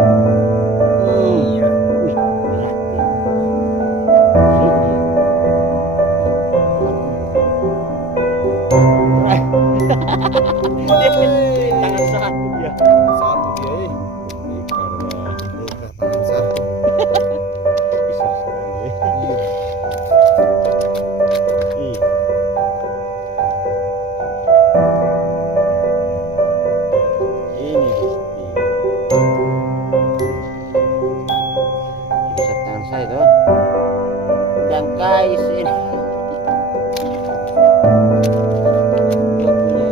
Iya. Wih, berat nih. Sini dia. Berat nih. Tangan Woi. satu dia. Satu dia Karena Dekat tangan satu. besar sekali. Iya. Ih, ini Gusti. Besar tangan saya tuh. Dan kais ini. Dia punya.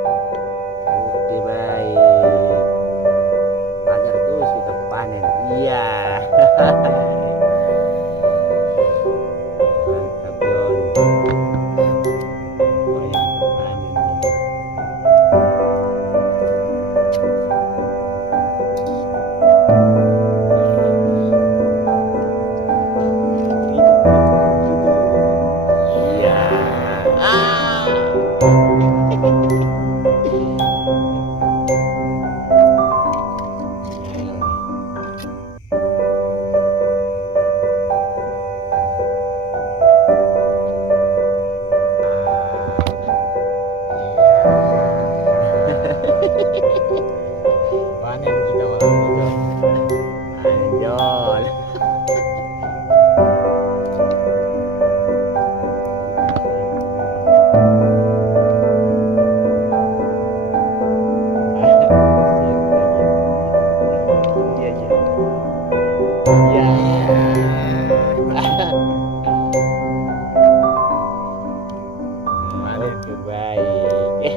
Oke, baik. Ajar terus kita panen. Iya. Mantap, Yon. Oh, yang kita panen nih. Iya. Panen kita malam ini Jon. Anjol. Iya, iya. Iya. Panen. Oke, baik.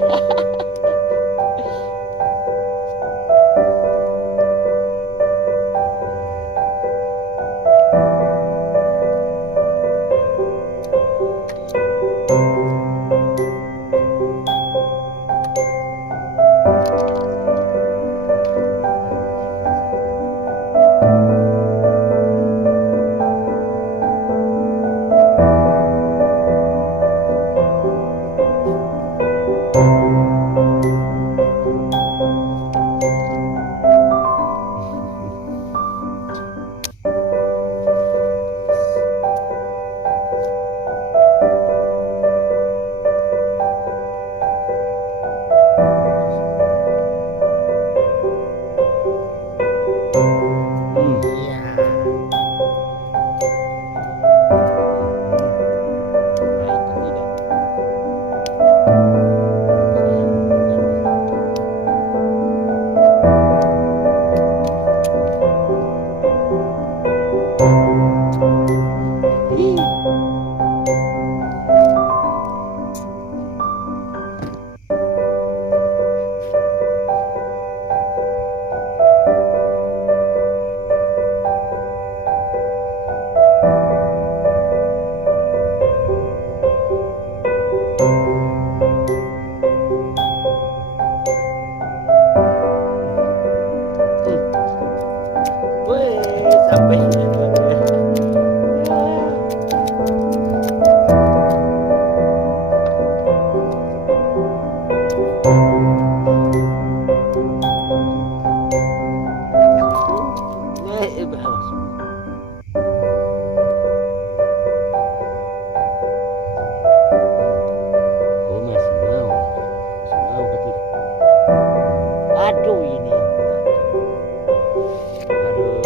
Iya. Baik atau tidak? Ih. Wih, sampai Oh, masih mau. Masih mau ke tidak? Aduh, ini yang berat. Aduh.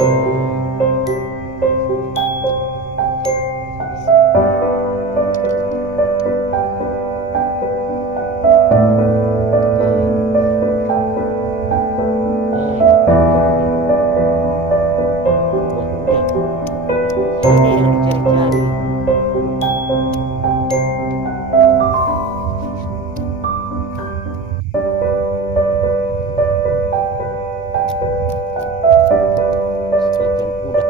Wah, udah. Ini yang dicari-cari. Ikan udah.